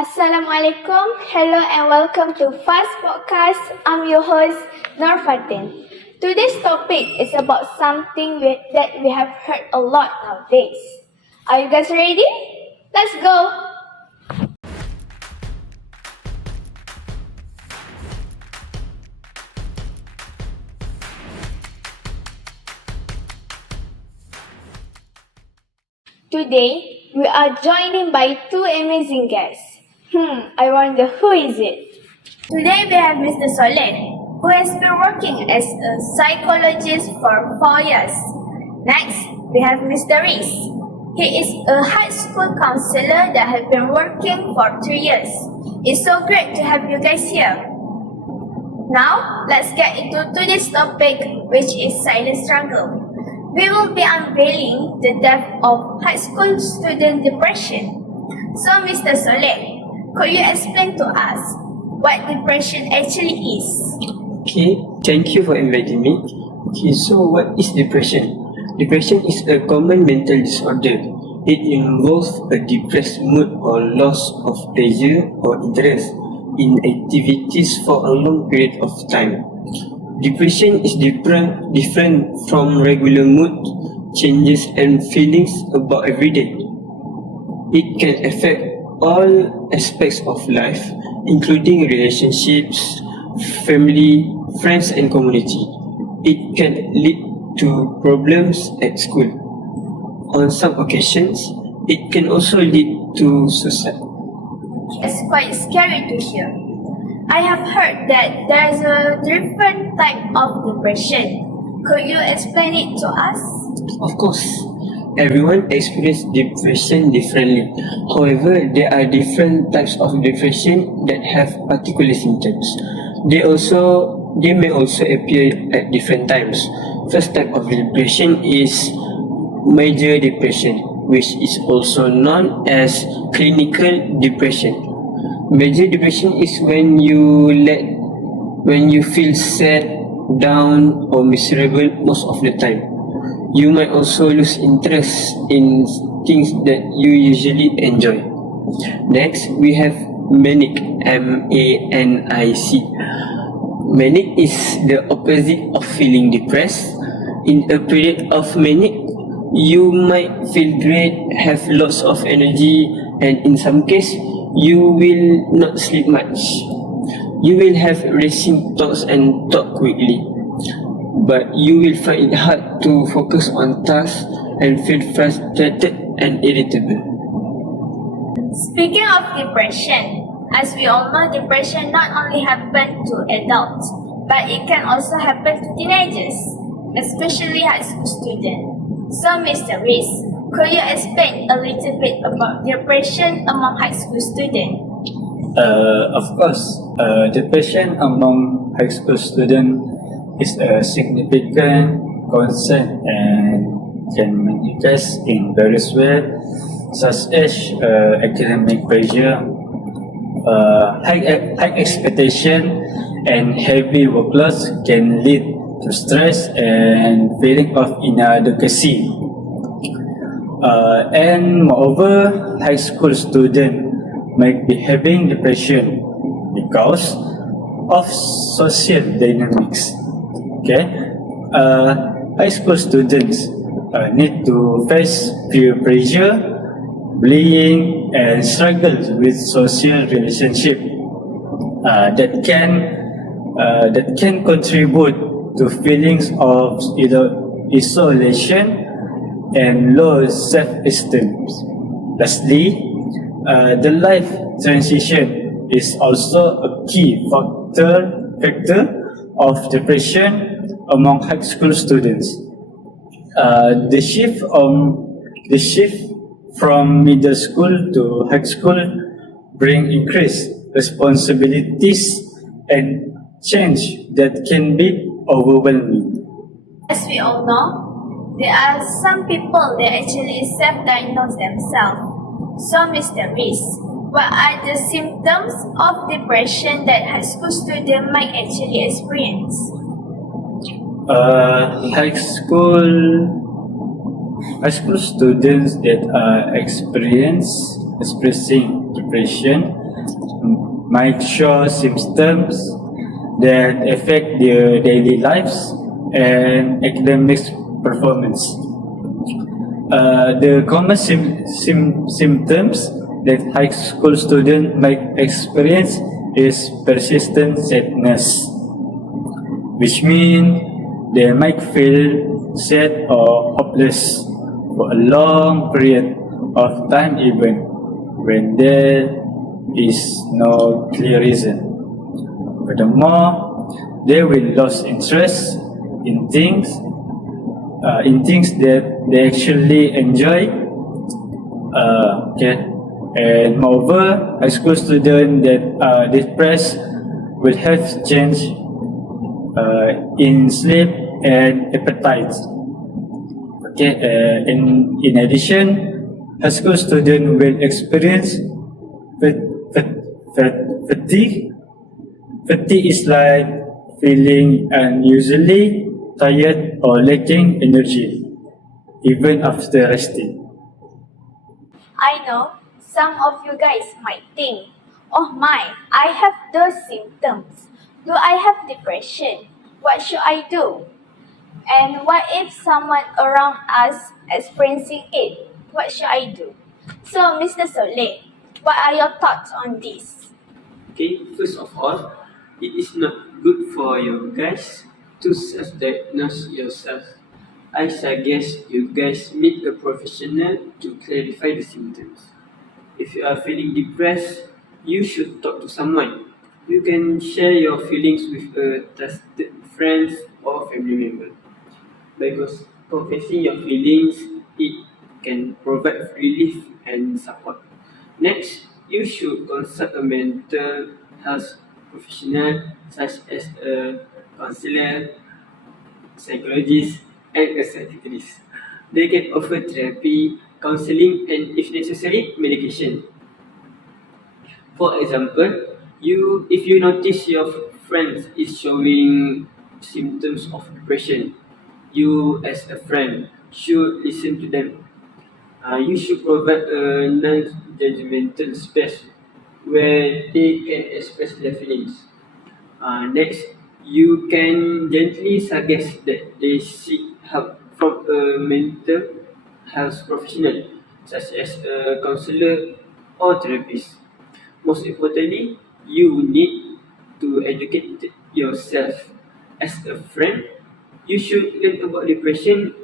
Assalamualaikum, hello and welcome to Fast Podcast. I'm your host, Nur Fatin. Today's topic is about something that we have heard a lot nowadays. Are you guys ready? Let's go! Today, we are joined by two amazing guests. I wonder who is it? Today we have Mr. Soleh, who has been working as a psychologist for 4 years. Next, we have Mr. Reese. He is a high school counselor that has been working for 3 years. It's so great to have you guys here. Now, let's get into today's topic, which is silent struggle. We will be unveiling the depth of high school student depression. So, Mr. Soleh, could you explain to us what depression actually is? Okay, thank you for inviting me. Okay, so what is depression? Depression is a common mental disorder. It involves a depressed mood or loss of pleasure or interest in activities for a long period of time. Depression is different from regular mood changes and feelings about every day. It can affect all aspects of life, including relationships, family, friends, and community. It can lead to problems at school. On some occasions, it can also lead to suicide. It's quite scary to hear. I have heard that there's a different type of depression. Could you explain it to us? Of course, everyone experiences depression differently. However, there are different types of depression that have particular symptoms. They may also appear at different times. First type of depression is major depression, which is also known as clinical depression. Major depression is when you feel sad, down, or miserable most of the time. You might also lose interest in things that you usually enjoy. Next, we have manic, M-A-N-I-C. Manic is the opposite of feeling depressed. In a period of manic, you might feel great, have lots of energy, and in some cases, you will not sleep much. You will have racing thoughts and talk quickly. But you will find it hard to focus on tasks and feel frustrated and irritable. Speaking of depression, as we all know, depression not only happens to adults, but it can also happen to teenagers, especially high school students. So, Mr. Reese, could you explain a little bit about depression among high school students? Of course, depression among high school students is a significant concern and can manifest in various ways, such as academic pressure, high expectation, and heavy workloads can lead to stress and feeling of inadequacy. And moreover, high school students might be having depression because of social dynamics. Okay, high school students need to face peer pressure, bullying, and struggle with social relationship that can contribute to feelings of either isolation and low self-esteem. Lastly, the life transition is also a key factor of depression among high school students. The shift from middle school to high school bring increased responsibilities and change that can be overwhelming. As we all know, there are some people that actually self-diagnose themselves. So, Mr. Reese, what are the symptoms of depression that high school students might actually experience? High school students that are experiencing depression might show symptoms that affect their daily lives and academic performance. The common symptoms that high school students might experience is persistent sadness, which means they might feel sad or hopeless for a long period of time even when there is no clear reason. Furthermore, they will lose interest in things that they actually enjoy. And moreover, high school students that are depressed will have change in sleep and appetite. In addition, high school students will experience fatigue. Fatigue is like feeling unusually tired or lacking energy, even after resting. I know some of you guys might think, oh my, I have those symptoms. Do I have depression? What should I do? And what if someone around us experiencing it? What should I do? So, Mr. Soleh, what are your thoughts on this? Okay, first of all, it is not good for you guys to self-diagnose yourself. I suggest you guys meet a professional to clarify the symptoms. If you are feeling depressed, you should talk to someone. You can share your feelings with a trusted friend or family member. Because confessing your feelings, it can provide relief and support. Next, you should consult a mental health professional such as a counselor, psychologist, and a psychiatrist. They can offer therapy, counseling, and if necessary, medication. For example, if you notice your friend is showing symptoms of depression, you as a friend should listen to them. You should provide a non-judgmental space where they can express their feelings. Next, you can gently suggest that they seek help from a mental health professional, such as a counselor or therapist. Most importantly, you need to educate yourself. As a friend, you should learn about depression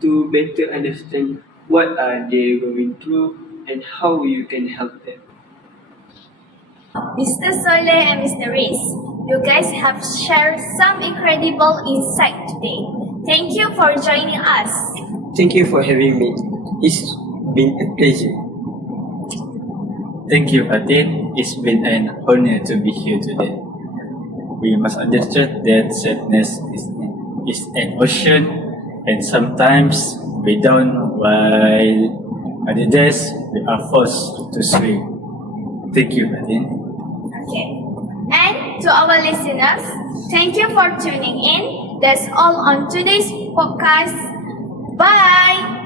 to better understand what are they going through and how you can help them. Mr. Soleh and Mr. Riz, you guys have shared some incredible insight today. Thank you for joining us. Thank you for having me. It's been a pleasure. Thank you, Fatin. It's been an honor to be here today. We must understand that sadness is an ocean, and sometimes we drown while other days we are forced to swim. Thank you, Fatin. Okay. And to our listeners, thank you for tuning in. That's all on today's podcast. Bye!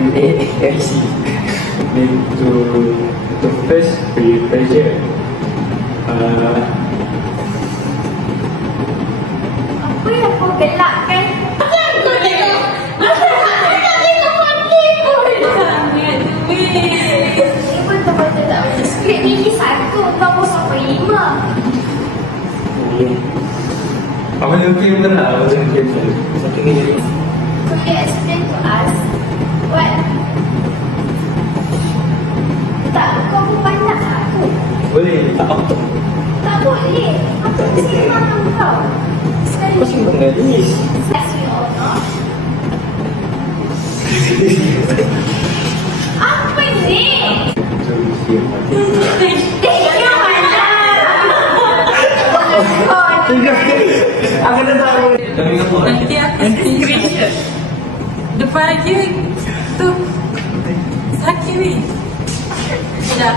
MAFC need to first be pressure. Apa yang kau gelak kan? Apa yang kau gelak? Aku tak tengok pandai pun. Ambil duit. Ibu betul-betul tak boleh. Skrip ni satu, kau 0.5. Apa yang kita nak? Satu minit. Could you explain to us what? Tak, kau pandang aku. Boleh tak apa? Tak boleh. Aku mesti mahu kau. Sekali Kau simpan gadis. as we all know. Apa ni? Tengok mana? Aku dah tahu. Nanti aku screenshot. Depan lagi tu. Sakit ni. Dah.